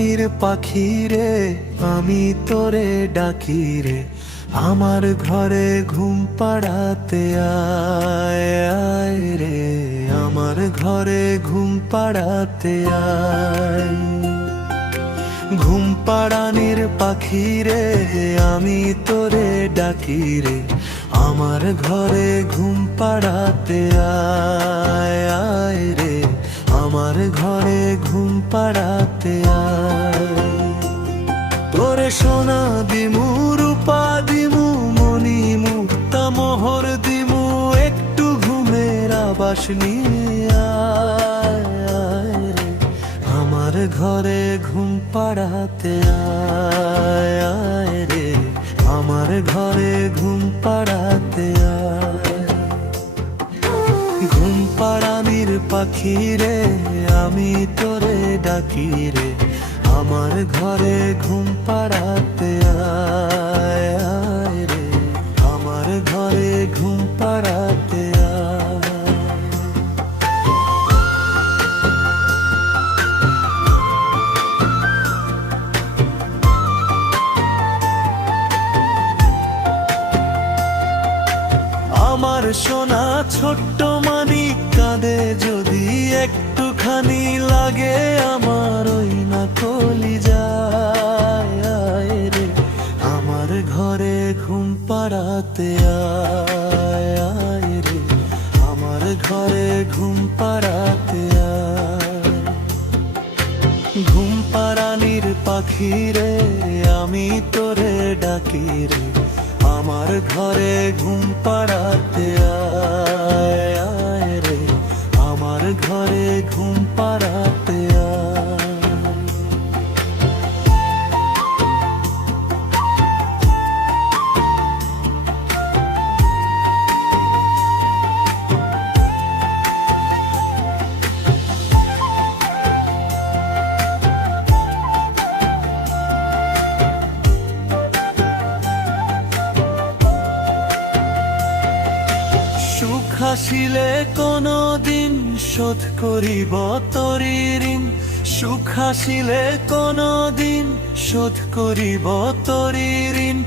প্রাণীর পাখি রে আমি তোরে ডাকি রে, আমার ঘরে ঘুম পাড়াতে আয় আয় রে, আমার ঘরে ঘুম পাড়াতে আয়। ঘুম পাড়ানির পাখি রে আমি তোরে ডাকি রে, আমার ঘরে ঘুম পাড়াতে আয় আয় রে, আমার ঘরে ঘুম পাড়াতে আয়। তোরে সোনা দিমু রূপা দিমু মণি মুক্তা মোহর দিমু, একটু ঘুমের আবাস নিয়ে আয় আয় রে, আমার ঘরে ঘুম পাড়াতে আয় আয় রে, আমার ঘরে ঘুম পাড়াতে আয়। ঘুম পাড়ানির পাখি রে আমি তোরে ডাকি রে, আমার ঘরে ঘুম পাড়াতে আয় আয় রে, আমার ঘরে ঘুম পাড়াতে আয়। আমার সোনা ছোট্ট মানিক কাঁদে যদি একটুখানি লাগে, আমার ওই না কলিজায় আয় রে, আমার ঘরে ঘুম পাড়াতে আয় আয় রে, আমার ঘরে ঘুম পাড়াতে আয়। ঘুম পাড়ানির পাখি রে আমি তোরে ডাকি রে, আমার ঘরে ঘুম পাড়াতে আয় আয় রে, আমার ঘরে ঘুম পাড়াতে আয়। হাসিলে কোনো দিন শোধ করিব তোরি ঋণ, সুখ হাসিলে কোনো দিন শোধ করিব তোরি ঋণ,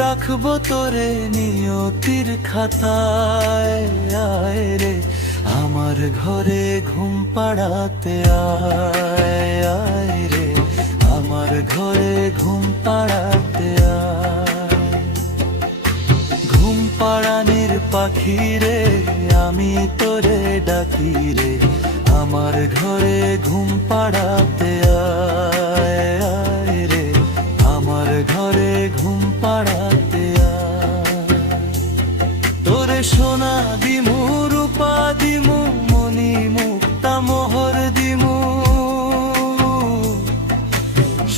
রাখব তোরে নিয়তির খাতায় আয় রে, আমার ঘরে ঘুম পাড়াতে আয় আয় রে, আমার ঘরে ঘুম পাড়াতে আয়। ঘুম পাড়ানির পাখি রে আমি তোরে ডাকি রে, আমার ঘরে ঘুম পাড়াতে আয় আয় রে, আমার ঘরে ঘুম পাড়াতে আয়। তোরে সোনা দিমু রূপা দিমু মণি মুক্তা মোহর দিমু,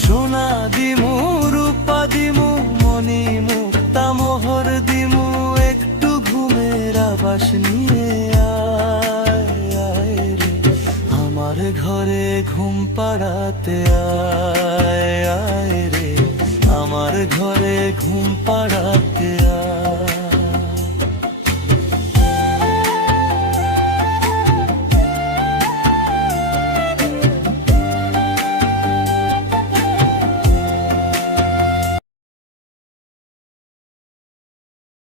সোনা দিমু রূপা দিমু মণি মুক্তা মোহর দিমু, একটু ঘুমের আবাস নিয়ে আয় আয় রে, আমার ঘরে ঘুম পাড়াতে আয় আয় রে, আমার ঘরে ঘুম পাড়াতে